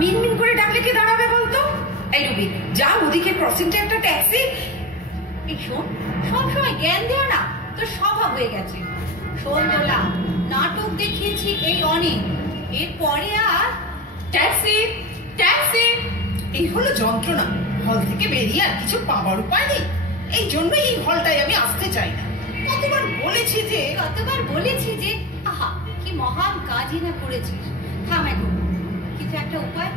মিনমিন করে ডাকলে কে দাঁড়াবে বলতো? এই রুবি, যা ওদিকে ক্রসিংটা একটা ট্যাক্সি। এই শোন, সবসময় জ্ঞান দেওয়া না তোর স্বভাব হয়ে গেছে। শোন দোলা, নাটক দেখিয়েছি এই অনেক, এরপরে আর ট্যাক্সি ট্যাক্সি এই হলো যন্ত্রণা। হল থেকে বেরিয়ে আর কিছু পাবার উপায় নেই। এই জন্য এই হলটায় আমি আসতে চাই না। কতবার বলেছি যে আহা কি মহান কাজই না করেছিস। থাম এখন, কিছু একটা উপায়।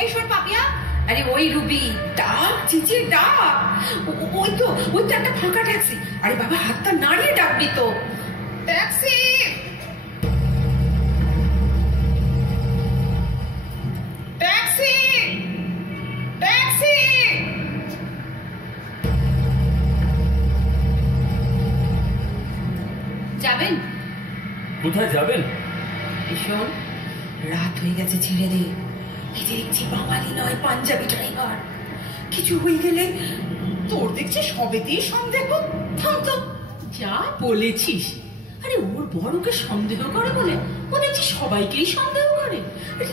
এই শোন পাপিয়া। আরে ওই রুবি, ডাক চিচির ডাক। ওই তো একটা ফাঁকা ট্যাক্সি। আরে বাবা, হাতটা নাড়িয়ে ডাকবি তো। Taxi taxi taxi. যাবেন? কোথায় যাবেন? শোন, রাত হয়ে গেছে, ছেড়ে দে। এই যে দেখছি বাঙালি নয়, পাঞ্জাবি ড্রাইভার। কিছু হয়ে গেলে তোর দেখছি সবেতেই সন্দেহ। থাম তো। যা বলেছিস। আরে ওর বড়কে সন্দেহ করে বলে ও দেখছি সবাইকেই সন্দেহ করে।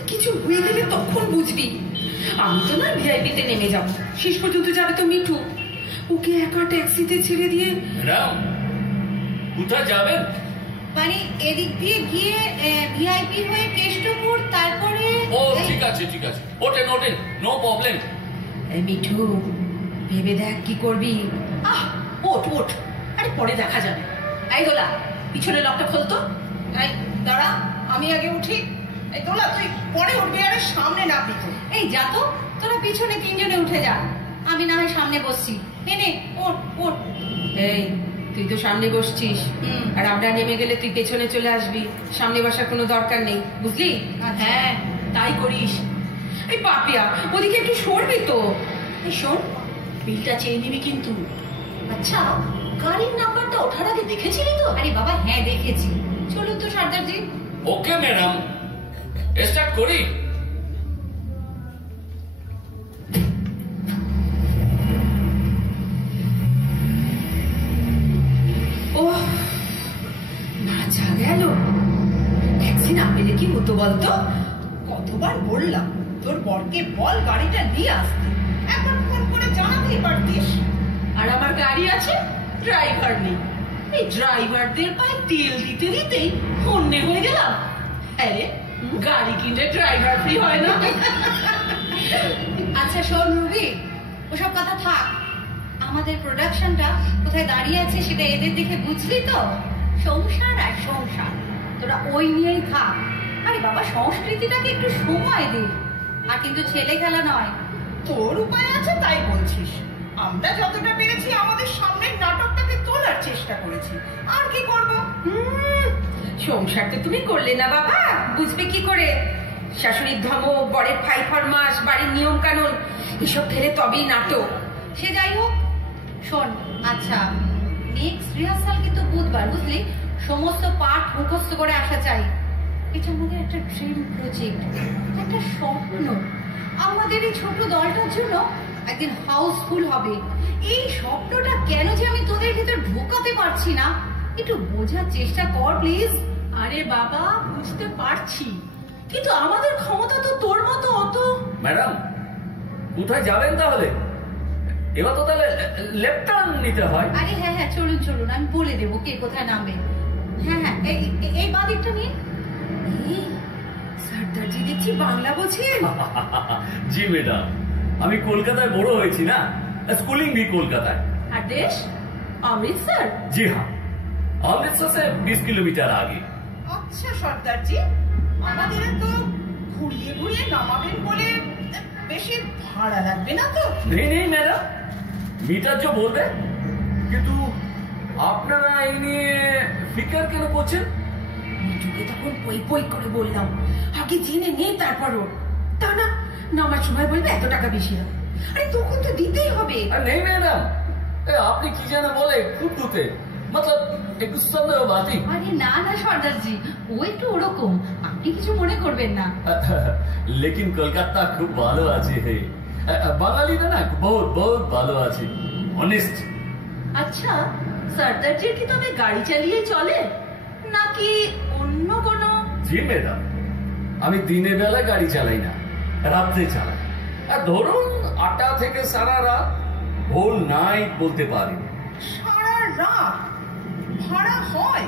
কিছু হয়ে গেলে তখন বুঝবি। আমি তো না ভিআইপিতে নেমে যাব, শেষ পর্যন্ত যাবে তো মিঠু। ওকে একা ট্যাক্সিতে ছেড়ে দিয়ে। ম্যাডাম, কোথায় যাবেন? মানে এদিক দিয়ে গিয়ে ভিআইপি হয়ে কেষ্টপুর, তারপরে। ও ঠিক আছে ঠিক আছে, ওঠেন ওঠেন, নো প্রবলেম। মিঠু, ভেবে দেখ কি করবি। ওঠ ওঠ, আরে পরে দেখা যাবে। এই দোলা, পিছনে লকটা খোলতো। এই দাঁড়া, আমি আগে উঠি। এই দোলা, তুই পরে উঠবি, আরে সামনে নামবি তো। এই যা তো, তোরা পিছনে তিনজনে উঠে যা, আমি না হয় সামনে বসছি। নে ওঠ ওঠ। এই তুই তো সামনে বসছিস, আর আমরা নেমে গেলে তুই পেছনে চলে আসবি। সামনে বসার কোনো দরকার নেই, বুঝলি? হ্যাঁ, তাই করিস। এই পাপিয়া, ওদিকে একটু সরবি তো। এই শোন, বিলটা চেয়ে নিবি কিন্তু। আচ্ছা, গাড়ির নাম্বারটা ওঠার আগে দেখেছিলি তো? আরে বাবা হ্যাঁ দেখেছি। চলুন তো সর্দারজি। ওকে ম্যাডাম, স্টার্ট করি। ও নাচা গেল। ট্যাক্সি না পেলে কি হতো বলতো? কতবার বললাম তোর বরকে বল গাড়িটা নিয়ে আসতে, একবার ফোন করে জানাতেই পারতিস। আর আমার গাড়ি আছে, ড্রাইভার নেই। এই ড্রাইভারদের পায়ে তেল দিতে দিতেই হন্যে হয়ে গেলাম। আরে গাড়ি কিনলে ড্রাইভার ফ্রি হয় না? আচ্ছা শোন রুবি, ওসব কথা থাক। আমাদের প্রোডাকশনটা কোথায় দাঁড়িয়ে আছে সেটা এদের দেখে বুঝলি তো? সংসার আর সংসার, তোরা ওই নিয়েই থাক। আরে বাবা, সংস্কৃতিটাকে একটু সময় দে। আর কিন্তু ছেলে খেলা নয়। তোর উপায় আছে তাই বলছিস। আমরা যতটা পেরেছি আমাদের সামনের নাটকটাকে তোলার চেষ্টা করেছি, আর কি করব? সংসার তো তুমি করলে না বাবা, বুঝবে কি করে? শাশুড়ির ধমক, বরের ফাই ফরমাস, বাড়ির নিয়ম কানুন, এসব ফেলে তবেই নাটক। সে যাই হোক, শোন আচ্ছা, নেক্সট রিহার্সাল কিন্তু বুধবার, বুঝলি? সমস্ত পাঠ মুখস্থ করে আসা চাই। এটা আমাদের একটা ড্রিম প্রজেক্ট, একটা স্বপ্ন। আমাদের এই ছোট দলটার জন্য একদিন হাউসফুল হবে। এই স্বপ্নটা কেন যে আমি তোদের ভিতর ঢোকাতে পারছি না, একটু বোঝার চেষ্টা কর প্লিজ। আরে বাবা, বুঝতে পারছি, কিন্তু আমাদের ক্ষমতা তো তোর মতো অত। ম্যাডাম, কোথায় যাবেন তাহলে? এবার তো তাহলে লেফট টার্ন নিতে হয়। আরে হ্যাঁ হ্যাঁ, চলুন চলুন, আমি বলে দেবো কে কোথায় নামবে। হ্যাঁ হ্যাঁ, এই বাদিকটা নিন। সর্দারজি দেখছি বাংলা বোঝেন। জি ম্যাডাম, আমি কলকাতায় বড় হয়েছি না, স্কুলিং भी কলকাতায়। আর দেশ অমৃতসর? जी हाँ, अमृतसर से 20 किलोमीटर आगे। আচ্ছা সর্দারজি, আমাদের তো ঘুরিয়ে ঘুরিয়ে নামাবেন বলে বেশি ভাড়া লাগবে না তো? नहीं नहीं मैडम, मीटर जो बोल रहे, কিন্তু আপনারা এই নিয়ে ফিকার কেন করছেন? মিঠুকে তখন পই পই করে বললাম, আগে জেনে নে তারপরও। তা না, নামার সময় বলবে এত টাকা বেশি হবে। আরে তখন তো দিতেই হবে। नहीं मैडम, আপনি কি যেন বলে খুব দুতে, मतलब একটু সন্দেহ বাতি। আরে না না সর্দারজি, ও একটু ওরকম, আপনি কিছু মনে করবেন না। लेकिन কলকাতা খুব ভালো আছে, বাঙালিরা না বহুত বহুত ভালো আছে, অনেস্ট। আচ্ছা, সর্দারজির কি তবে গাড়ি চালিয়ে চলে নাকি অন্য কোনো? জি ম্যাডাম, আমি দিনের বেলায় গাড়ি চালাই না, রাত্রে চালাই। আর ধরুন 8টা থেকে সারা রাত, হোল নাইট বলতে পারি। সারা রাত ভাড়া হয়?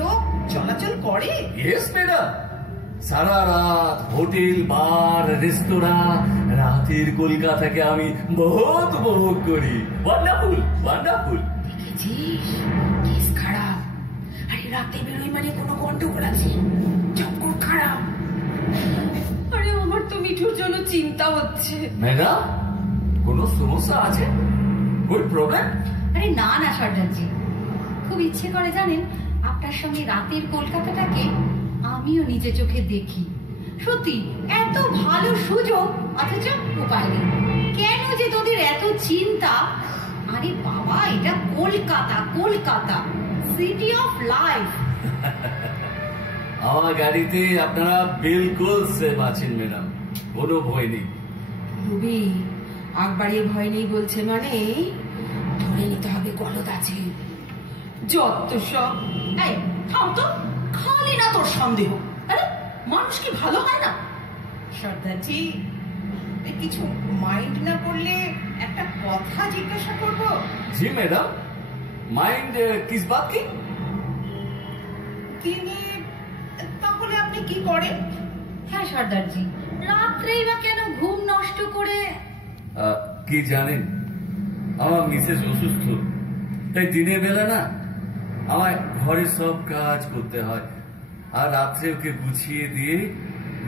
লোক চলাচল করে? ইয়েস ম্যাডাম, সারা রাত হোটেল, বার, রেস্তোরাঁ, রাতের কলকাতাকে আমি বহুত উপভোগ করি। Wonderful, wonderful. দেখেছিস কেস খারাপ। আরে রাতে বেরোই মানে কোনো গন্ডগোল আছে, চক্কর খারাপ। আরে আমার তো মিঠুর জন্য চিন্তা হচ্ছে। ম্যাডাম, কোনো সমস্যা আছে? কোই প্রবলেম? আরে না না সর্দারজি, খুব ইচ্ছে করে জানেন আপনার সঙ্গে রাতের কলকাতাটাকে আমিও নিজে চোখে দেখি। সত্যি এত ভালো সুযোগ, অথচ উপায় নেই। কেন যে তোদের এত চিন্তা? আরে বাবা, এটা Kolkata, Kolkata, city of life. আমার গাড়িতে আপনারা বিলকুল সেফ আছেন ম্যাডাম, কোনো ভয় নেই। রবি আকবাড়িয়ে ভয় নেই বলছে মানে ধরে নিতে হবে গলদ আছে। যত সব। এই থাম তো, খালি না তোর সন্দেহ। আরে মানুষ কি ভালো হয় না? সর্দারজি, কিছু মাইন্ড না করলে একটা কথা জিজ্ঞাসা করব? জি ম্যাডাম, মাইন্ড কিস বাত কি? তিনি তাহলে আপনি কি করেন? হ্যাঁ সর্দারজি, রাত্রেই বা কেন ঘুম নষ্ট করে? কি জানেন, আমার মিসেস অসুস্থ, তাই দিনের বেলা না আমায় ঘরে সব কাজ করতে হয়, আর রাত্রে ওকে গুছিয়ে দিয়ে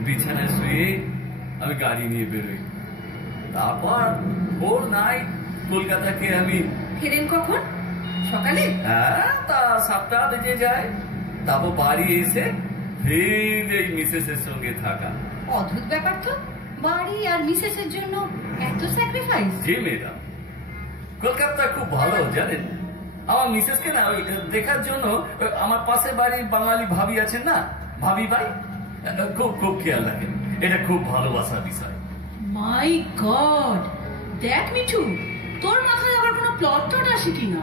বিছানায় শুয়ে আমি গাড়ি নিয়ে বেরোই। তারপর ভোর নাইট কলকাতাকে আমি ফেরেন কখন? সকালে? হ্যাঁ, তা 7টা বেজে যায়। তারপর বাড়ি এসে ফির এই মিসেসের সঙ্গে থাকা। অদ্ভুত ব্যাপার তো, বাড়ি আর মিসেসের জন্য এত স্যাক্রিফাইস। জি ম্যাডাম, কলকাতা খুব ভালো জানেন। আমার মিসেসকে না ওই দেখার জন্য আমার পাশে বাড়ি বাঙালি ভাবি আছেন না, ভাবি ভাই, খুব খুব খেয়াল রাখেন। এটা খুব ভালোবাসার বিষয়। মাই গড, দেখ মিঠু, তোর মাথায় আবার কোনো প্লট টট আসে কিনা?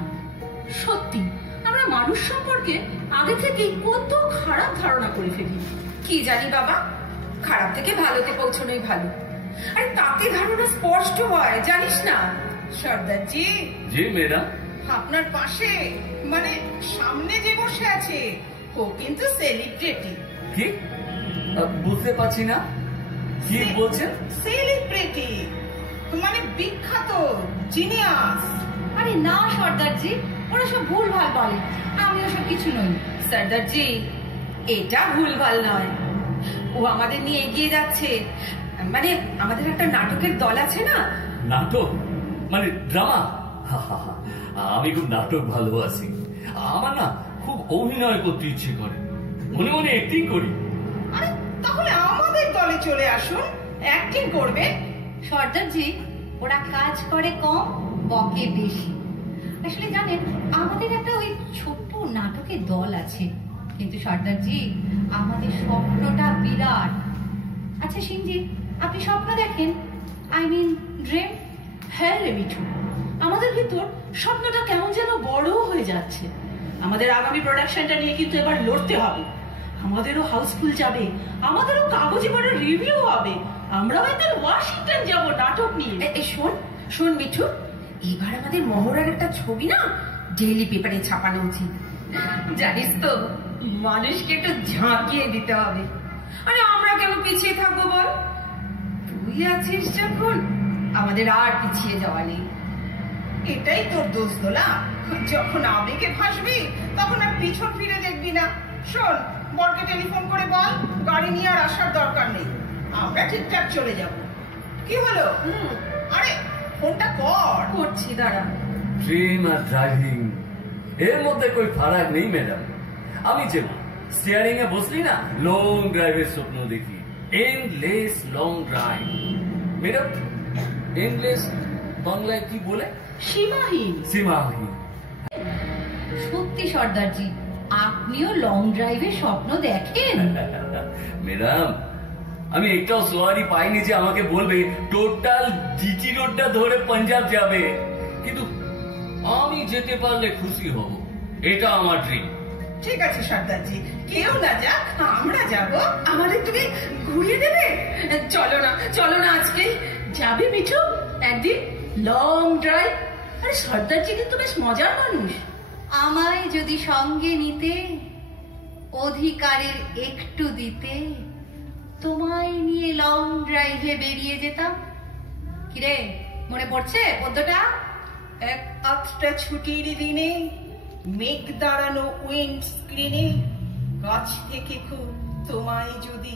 সত্যি আমরা মানুষ সম্পর্কে আগে থেকেই কত খারাপ ধারণা করে ফেলি। কি জানি বাবা, খারাপ থেকে ভালোতে পৌঁছানোই ভালো। আরে তাতে ধারণা স্পষ্ট হয়, জানিস না? সর্দারজি, জি ম্যাডাম। আপনার পাশে মানে সামনে যে বসে আছে ও কিন্তু সেলিব্রিটি। কি? বুঝতে পারছি না, কি বলছেন? সেলিব্রিটি মানে বিখ্যাত, জিনিয়াস। আরে না সর্দারজি, ওরা সব ভুল ভাল বলে, আমি ওসব কিছু নই। সর্দারজি, এটা ভুলভাল নয়, ও আমাদের নিয়ে এগিয়ে যাচ্ছে। মানে আমাদের একটা নাটকের দল আছে না। নাটক মানে ড্রামা? আমি খুব নাটক ভালোবাসি। আমার না খুব অভিনয় করতে ইচ্ছে করে, মনে মনে অ্যাক্টিং করি। আরে তাহলে আমাদের দলে চলে আসুন, অ্যাক্টিং করবে। সর্দারজি, ওরা কাজ করে কম, বকে বেশি। আসলে জানেন, আমাদের একটা ওই ছোট্ট নাটকের দল আছে, কিন্তু সর্দারজি আমাদের স্বপ্নটা বিরাট। আচ্ছা সিংজি, আপনি স্বপ্ন দেখেন? I mean dream? হ্যাঁ রে মিঠু, আমাদের ভিতর স্বপ্নটা কেমন যেন বড় হয়ে যাচ্ছে। আমাদের আগামী প্রোডাকশনটা নিয়ে কিন্তু এবার লড়তে হবে। আমাদেরও হাউসফুল যাবে, আমাদেরও কাগজে পড়ে রিভিউ হবে, আমরাও একদিন ওয়াশিংটন যাব নাটক নিয়ে। শোন শোন মিঠু, এবার আমাদের মহড়ার একটা ছবি না ডেইলি পেপারে ছাপানো উচিত। জানিস তো, মানুষকে একটু ঝাঁকিয়ে দিতে হবে। আরে আমরা কেন পিছিয়ে থাকবো বল? তুই আছিস যখন, আমাদের আর পিছিয়ে যাওয়া নেই। এটাই তোর দোষ দোলা, যখন আবেগে ভাসবি তখন আর পিছন ফিরে দেখবি না। শোন, বরকে টেলিফোন করে বল গাড়ি নিয়ে আর আসার দরকার নেই, আমরা ঠিকঠাক চলে যাব। কি হলো? আরে ফোনটা কর। করছি, দাঁড়া। ট্রেন আর ড্রাইভিং এর মধ্যে কোই ফারাক নেই ম্যাডাম। আমি যে স্টিয়ারিং এ বসলি না, লং ড্রাইভের স্বপ্ন দেখি। Endless long drive. Madam, endless বাংলায় কি বলে? সীমাহীন। সীমাহীন। সত্যি সর্দারজি, আপনিও লং ড্রাইভের স্বপ্ন দেখেন? ম্যাডাম, আমি একটাও সোয়ারি পাইনি যে আমাকে বলবে টোটাল জিটি রোডটা ধরে পাঞ্জাব যাবে, কিন্তু আমি যেতে পারলে খুশি হব। এটা আমার ড্রিম। ঠিক আছে সর্দারজি, কেউ না যাক, আমরা যাব। আমাদের তুমি ঘুরিয়ে দেবে? চলো না আজকে। যাবে মিঠু একদিন লং ড্রাইভ? আরে সর্দারজি কিন্তু বেশ মজার মানুষ। আমায় যদি সঙ্গে নিতে, অধিকারের একটু দিতে, তোমায় নিয়ে লং ড্রাইভে বেরিয়ে যেতাম। কিরে, মনে পড়ছে পদ্মটা? এক একটা ছুটির দিনে মেঘ দাঁড়ানো উইন্ড স্ক্রিনে কাছ থেকে খুব তোমায় যদি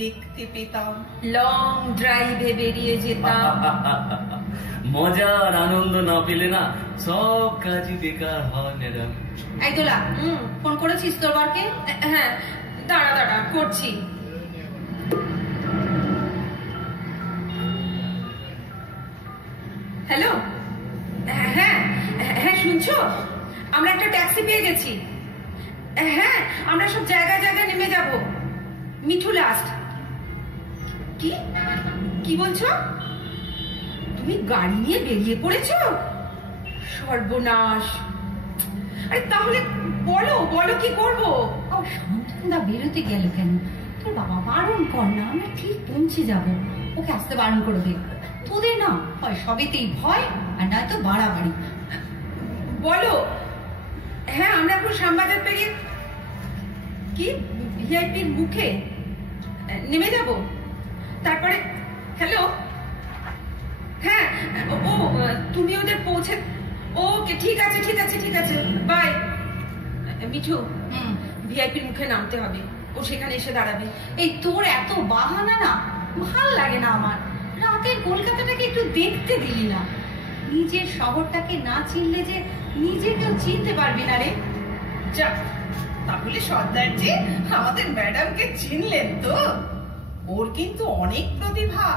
দেখতে পেতাম। লং ড্রাইভে বেরিয়ে যেতাম। মজার আনন্দ না পেলে না সব কাজই বেকার হয় ম্যাডাম। এই দোলা, ফোন করেছিস তোর বারকে? হ্যাঁ, দাঁড়া করছি। হ্যালো, হ্যাঁ হ্যাঁ, শুনছো? আমরা একটা ট্যাক্সি পেয়ে গেছি। হ্যাঁ, আমরা সব জায়গায় নেমে যাব। মিঠু লাস্ট। কি বলছো? তুমি গাড়ি নিয়ে বেরিয়ে পড়েছো? সর্বনাশ! আরে তাহলে বলো কি করবো? সন্তানদা বেরোতে গেল কেন? তোর বাবা বারণ কর না, আমরা ঠিক পৌঁছে যাব। ওকে আসতে বারণ করে দে। তোদের না হয় সবেতেই ভয়, আর নয়তো বাড়াবাড়ি। বলো। হ্যাঁ, আমরা এখন শ্যামবাজার পেরিয়ে কি ভিআইপির মুখে নেমে যাব। তারপরে হ্যালো, হ্যাঁ ও তুমি ওদের পৌঁছে। ওকে, ঠিক আছে, বাই। মিঠু, ভিআইপির মুখে নামতে হবে, ও সেখানে এসে দাঁড়াবে। এই তোর এত বাহানা না ভাল লাগে না আমার। রাতের কলকাতাটাকে একটু দেখতে দিলি না। নিজের শহরটাকে না চিনলে যে নিজেকেও চিনতে পারবি না রে। যাক, তাহলে সর্দারজি আমাদের ম্যাডামকে চিনলেন তো? ওর কিন্তু অনেক প্রতিভা,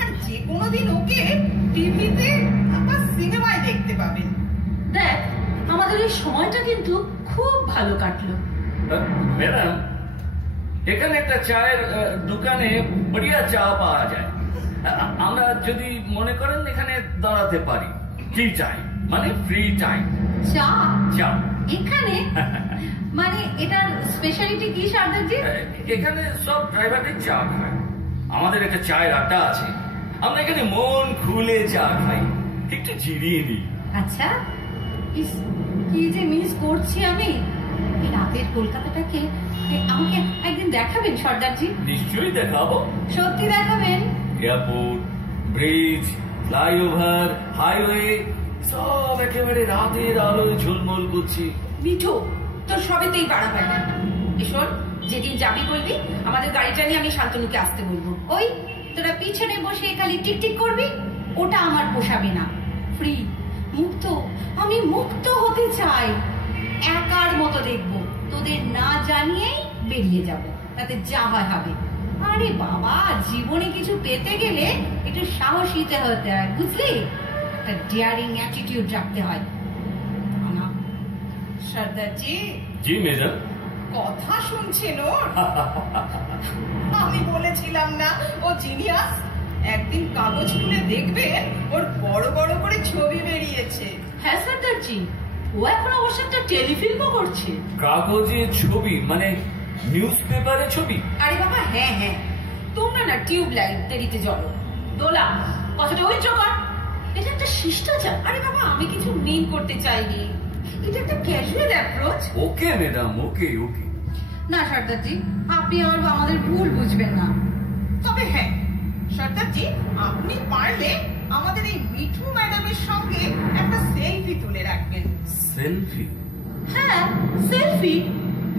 আর যে কোনো দিন ওকে টিভিতে বা সিনেমায় দেখতে পাবেন। দেখ, আমাদের এই সময়টা কিন্তু খুব ভালো কাটলো। ম্যাডাম, এখানে একটা চায়ের দোকানে বড়িয়া চা পাওয়া যায়। আমরা যদি মনে করেন এখানে দাঁড়াতে পারি। ফ্রি টাইম মানে ফ্রি টাইম। চা এখানে? মানে এটার স্পেশালিটি কি সর্দারজি? এখানে সব ড্রাইভারদের চা খায়। আমাদের একটা চায়ের আড্ডা আছে, আমরা এখানে মন খুলে চা খাই, একটু জিরিয়ে নিই। আচ্ছা, কি যে মিস করছি আমি। এই রাতের কলকাতাটাকে আমাকে একদিন দেখাবেন সর্দারজি? নিশ্চয়ই দেখাবো। সত্যি দেখাবেন? এয়ারপোর্ট, ব্রিজ, ফ্লাইওভার, হাইওয়ে সব একেবারে রাতের আলোয় ঝলমল করছে। মিঠু, তোর সবেতেই বাড়াবাড়ি। শোন, যেদিন যাবি বলবি আমাদের গাড়িটা নিয়ে আমি শান্তনুকে আসতে বলবো। ওই তোরা পিছনে বসে খালি টিকটিক করবি, ওটা আমার পোষাবে না। ফ্রি, মুক্ত, আমি মুক্ত হতে চাই। একার মতো দেখবো, তোদের না জানিয়েই বেরিয়ে যাব, তাতে যা হয় হবে। আরে বাবা, জীবনে কিছু পেতে গেলে একটু সাহসীতে হতে হয়, বুঝলি? একটা ডেয়ারিং অ্যাটিটিউড রাখতে হয়। সর্দারজি। জি ম্যাডাম। কথা শুনছেন ওর? আমি বলেছিলাম না ও জিনিয়াস? একদিন কাগজ খুলে দেখবেন ওর বড় বড় করে ছবি বেরিয়েছে। হ্যাঁ সর্দারজি, ও এখন অবশ্য একটা টেলিফিল্মও করছে। কাগজে ছবি মানে নিউজ পেপারে ছবি? আরে বাবা, হ্যাঁ, তোমরা না টিউব লাইট দেরিতে জ্বলো। দোলা, কথাটা ওই জোগাড়। এটা একটা শিষ্টাচার। আরে বাবা, আমি কিছু মিন করতে চাইনি, এটা একটা ক্যাজুয়াল অ্যাপ্রোচ। ওকে ম্যাডাম, ওকে। না সর্দারজি, আপনি আমাদের ভুল বুঝবেন না। তবে হ্যাঁ সর্দারজি, আপনি পারলে আমাদের এই মিঠু ম্যাডামের সঙ্গে একটা সেলফি তুলে রাখবেন। সেলফি? হ্যাঁ, সেলফি।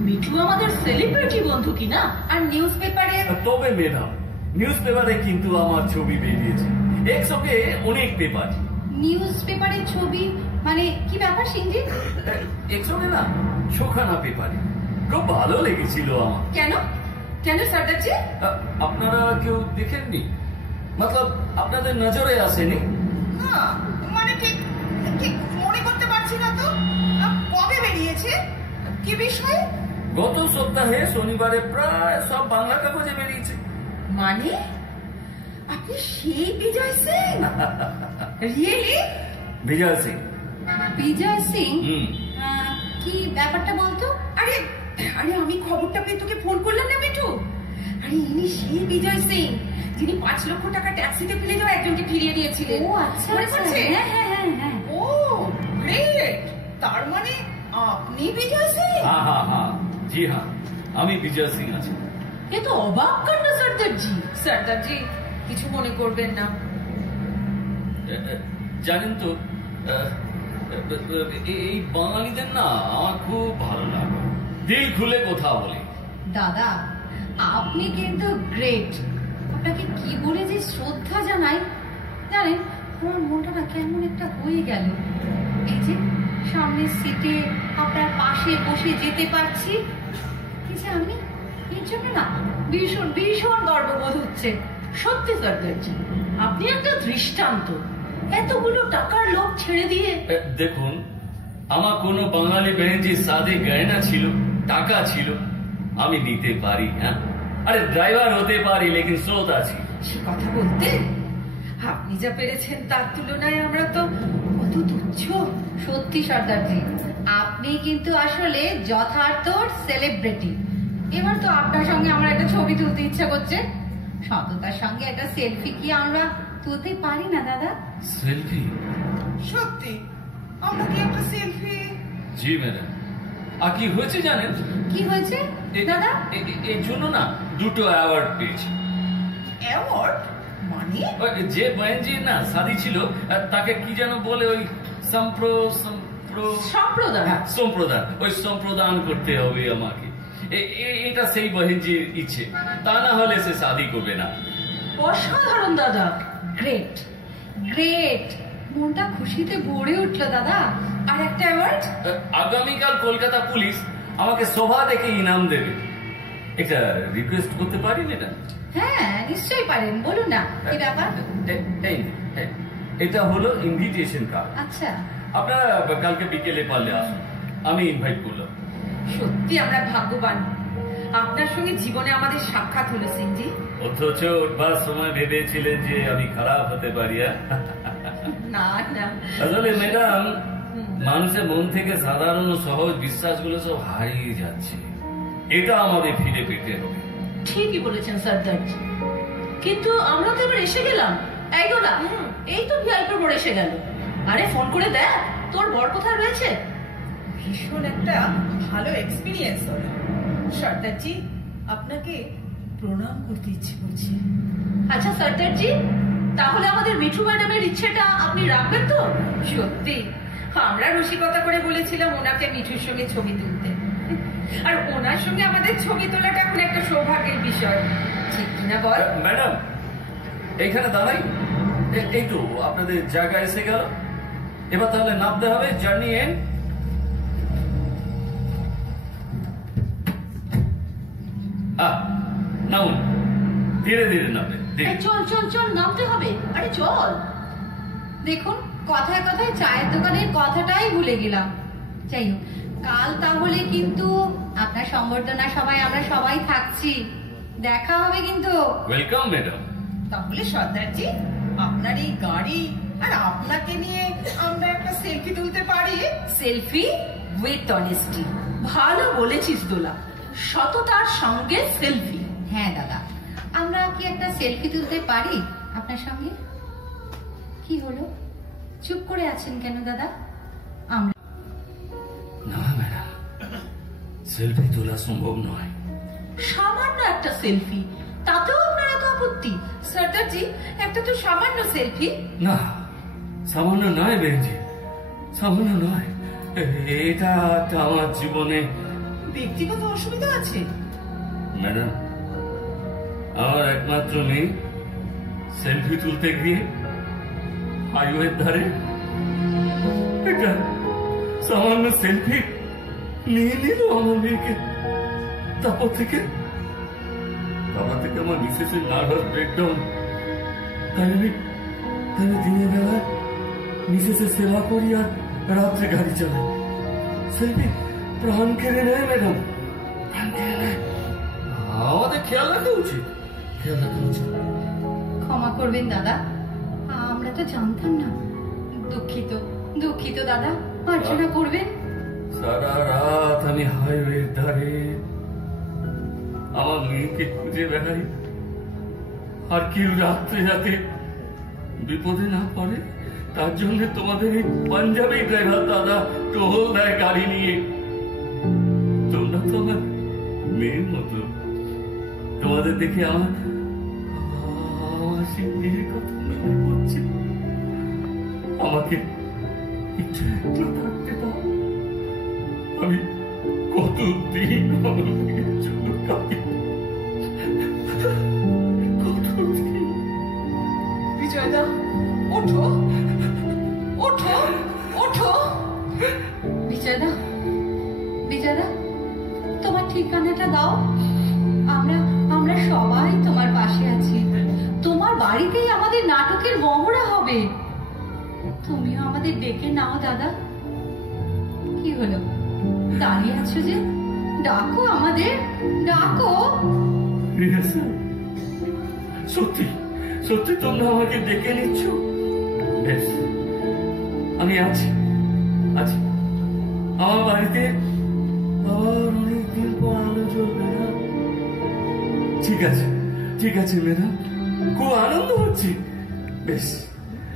মিঠু আমাদের সেলিব্রিটি বন্ধু কিনা। আর নিউজ পেপারে? তবে ম্যাডাম, নিউজ পেপারে কিন্তু আমার ছবি বেরিয়েছে, একসঙ্গে অনেক পেপার। নিউজ পেপারের ছবি মানে কি ব্যাপার সিংজি? একসঙ্গে না, ছখানা পেপারে। খুব ভালো লেগেছিল আমার। কেন সর্দারজি? আপনারা কেউ দেখেননি? মতলব আপনাদের নজরে আসেনি? মানে ঠিক মনে করতে পারছি না তো। কবে বেরিয়েছে? কি বিষয়? গত সপ্তাহে শনিবারে প্রায় সব বাংলা কাগজে বেরিয়েছে। মানে আপনি সেই বিজয় সিং? রিয়েলি? বিজয় সিং। বিজয় সিং? কি ব্যাপারটা বলতো? আরে আরে আমি খবরটা পেয়ে তোকে ফোন করলাম না মিঠু। আরে ইনি সেই বিজয় সিং যিনি 5 লক্ষ টাকা ট্যাক্সিতে ফেলে দেওয়া একজনকে ফিরিয়ে দিয়েছিলেন। ও আচ্ছা মনে আচ্ছা, পড়ছে? হ্যাঁ হ্যাঁ হ্যাঁ হ্যাঁ। ও গ্রেট, তার মানে আপনি বিজয় সিং? हाँ हाँ हाँ जी हाँ, আমি বিজয় সিং আছি। এ তো অবাক কাণ্ড সর্দারজি। সর্দারজি কিছু মনে করবেন না। জানেন তো এই বাঙালিদের না আমার খুব ভালো লাগে, দিল খুলে কথা বলে। দাদা আপনি কিন্তু গ্রেট। আপনাকে কি বলে যে শ্রদ্ধা জানাই জানেন, আমার মনটা না কেমন একটা হয়ে গেল। এই যে সামনের সিটে আপনার পাশে বসে যেতে পারছি, কি যে আমি এর জন্য না ভীষণ ভীষণ গর্ববোধ হচ্ছে। সত্যি সর্দারজি, আপনি একটা দৃষ্টান্ত। এতগুলো টাকার লোভ ছেড়ে দিয়ে দেখুন, আমার কোনো বাঙালি বেহেনজির সাথে গয়না ছিল, টাকা ছিল, আমি নিতে পারি। হ্যাঁ, আরে ড্রাইভার হতে পারি, লেকিন স্রোত আছি। সে কথা বলতে আপনি যা পেরেছেন তার তুলনায় আমরা তো কত তুচ্ছ। সত্যি সর্দারজি, আপনি কিন্তু আসলে যথার্থ সেলিব্রিটি। এবার তো আপনার সঙ্গে আমার একটা ছবি তুলতে ইচ্ছা করছে। সততার সঙ্গে একটা সেলফি কি আমরা তুলতে পারি না দাদা? সেলফি? সত্যি আমরা কি একটা সেলফি? জি ম্যাডাম। আর কি হয়েছে জানেন? কি হয়েছে দাদা? এর জন্য না 2টো অ্যাওয়ার্ড পেয়েছি। অ্যাওয়ার্ড মানে? ওই যে বহেনজির না শাদি ছিল, তাকে কি যেন বলে, ওই সম্প্রদায়। হ্যাঁ, সম্প্রদান। ওই সম্প্রদান করতে হবে আমাকে। এটা সেই বহেনজির ইচ্ছে, তা না হলে সে শাদি করবে না। অসাধারণ দাদা। গ্রেট গ্রেট, মনটা খুশিতে ভরে উঠলো দাদা। আর একটা অ্যাওয়ার্ড? আগামীকাল কলকাতা পুলিশ আমাকে সভা দেখে ইনাম দেবে। একটা রিকোয়েস্ট করতে পারি ম্যাডাম? হ্যাঁ নিশ্চয়ই পারেন, বলুন না কি ব্যাপার। এটা হলো ইনভিটেশন কার্ড। আচ্ছা, আপনারা কালকে বিকেলে পারলে আসুন, আমি ইনভাইট করলাম। সত্যি আমরা ভাগ্যবান, আপনার সঙ্গে জীবনে আমাদের সাক্ষাৎ হলো সিংজি। অথচ উঠবার সময় ভেবেছিলেন যে আমি খারাপ হতে পারি। না না, আসলে ম্যাডাম, মানুষের মন থেকে সাধারণ ও সহজ বিশ্বাসগুলো সব হারিয়ে যাচ্ছে, এটা আমাদের ফিরে পেতে হবে। ঠিকই বলেছেন সর্দারজি, কিন্তু আমরা তো এবার এসে গেলাম। এই দোলা, এই তো ভিআইপি মোড় এসে গেল। আরে ফোন করে দেখ তোর বর কোথায় রয়েছে। ভীষণ একটা ভালো এক্সপিরিয়েন্স হলো। সর্দারজি আপনাকে প্রণাম করতে ইচ্ছে করছে। আচ্ছা সর্দারজি, তাহলে আমাদের মিঠু ম্যাডামের ইচ্ছেটা আপনি রাখবেন তো? সত্যি আমরা রসিকতা করে বলেছিলাম ওনাকে মিঠুর সঙ্গে ছবি তুলতে, আর ওনার সঙ্গে আমাদের ছবি তোলাটা এখন একটা সৌভাগ্যের বিষয়, ঠিক কিনা বল? ম্যাডাম এইখানে দাঁড়াই, এই তো আপনাদের জায়গা এসে গেল। এবার তাহলে নামতে হবে, জার্নি এন্ড। নামুন, ধীরে ধীরে নামবেন। এই চল চল চল, নামতে হবে। আরে চল। দেখুন কথায় কথায় চায়ের দোকানের কথাটাই ভুলে গেলাম। যাই হোক, কাল তাহলে কিন্তু আপনার সম্বর্ধনা সভায় আমরা সবাই থাকছি, দেখা হবে কিন্তু। Welcome madam. তাহলে সর্দারজি আপনার এই গাড়ি আর আপনাকে নিয়ে আমরা একটা সেলফি তুলতে পারি। Selfie with honesty. ভালো বলেছিস দোলা, সততার সঙ্গে সেলফি। হ্যাঁ দাদা, আমরা কি একটা সেলফি তুলতে পারি আপনার সঙ্গে? কি হলো, চুপ করে আছেন কেন দাদা? আমরা না ম্যাডাম, সেলফি তোলা সম্ভব নয়। সামান্য একটা সেলফি, তাতেও আপনার এত আপত্তি? সর্দারজি একটা তো সামান্য সেলফি। না, সামান্য নয় বেঞ্জি, সামান্য নয়। এটা একটা আমার জীবনে ব্যক্তিগত অসুবিধা আছে। ম্যাডাম, আমার একমাত্র মেয়ে সেলফি তুলতে গিয়ে হাইওয়ের ধারে একটা সামান্য সেলফি নিয়ে নিল আমার মেয়েকে। তারপর থেকে আমার মিসেসের নার্ভাস ব্রেকডাউন। তাই আমি দিনের বেলায় মিসেসের সেবা করি আর রাত্রে গাড়ি চালাই। সেলফি প্রাণ কেড়ে নেয় ম্যাডাম, প্রাণ কেড়ে নেয়। আমাদের খেয়াল রাখা উচিত, খেয়াল রাখা উচিত। ক্ষমা করবেন দাদা, আমরা তো জানতাম না। দুঃখিত দুঃখিত দাদা, মার্জনা করবেন। সারা রাত আমি হাইওয়ের ধারে আমার মেয়েকে খুঁজে বেড়াই, আর কেউ রাত্রে রাতে বিপদে না পড়ে তার জন্য তোমাদের এই পাঞ্জাবি ড্রাইভার দাদা টহল দেয় গাড়ি নিয়ে। তোমরা তো আমার মেয়ের মতো, তোমাদের দেখে আমার সেই মেয়ের কথা মনে পড়ছে। আমাকে একটু একটু থাকতে দাও, আমি কতদিন আমার মেয়ের জন্য কাঁদি, কতদিন। বিজয়দা, ওঠো ওঠো ওঠো। বিজয়দা, বিজয়দা, তোমার ঠিকানাটা দাও। আমরা আমরা সবাই তোমার পাশে আছি। তোমার বাড়িতেই আমাদের নাটকের মহড়া হবে। তুমিও আমাদের ডেকে নাও দাদা। কি হলো, দাঁড়িয়ে আছো যে? ডাকো আমাদের, ডাকো। সত্যি সত্যি তোমরা আমাকে ডেকে নিচ্ছ? বেশ, আমি আছি আছি। আমার বাড়িতে আবার অনেকদিন পর আলো জ্বলবে না। ঠিক আছে ঠিক আছে ম্যাডাম, খুব আনন্দ হচ্ছে, বেশ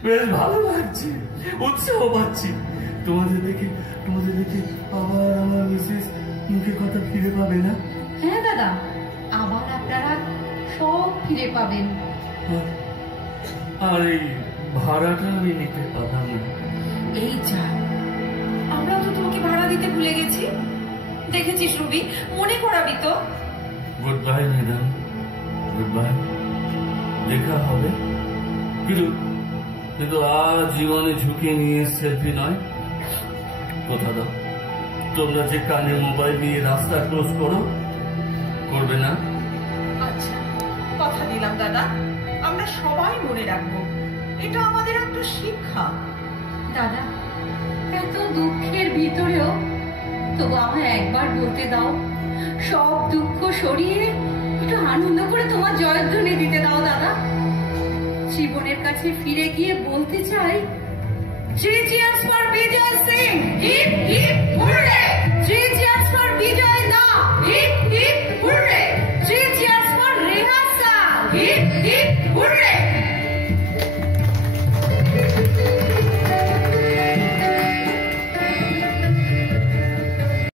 বেশ ভালো লাগছে, উৎসাহ পাচ্ছি। তোমাদের দেখে আবার আমার মিসেস মুখে কথা ফিরে পাবে না? হ্যাঁ দাদা, আবার আপনারা সব ফিরে পাবেন। আর এই ভাড়াটা আমি নিতে পারলাম না। এই যা, আমরা তো তোমাকে ভাড়া দিতে ভুলে গেছি। দেখেছিস রুবি, মনে করাবি তো। Good bye madam, good bye, দেখা হবে। কিন্তু আর জীবনে ঝুঁকি নিয়ে সেলফি নয়। কথা দাও, তোমরা যে কানে মোবাইল নিয়ে রাস্তা ক্রস করো, করবে না? আচ্ছা, কথা দিলাম দাদা, আমরা সবাই মনে রাখবো। এটা আমাদের একটা শিক্ষা। দাদা, এত দুঃখের ভিতরেও তবু আমায় একবার বলতে দাও, সব দুঃখ সরিয়ে একটু আনন্দ করে তোমার জয়ধ্বনি দিতে দাও দাদা। জীবনের কাছে ফিরে গিয়ে বলতে চাই, 3 cheers for Vijay Singh! Hip hip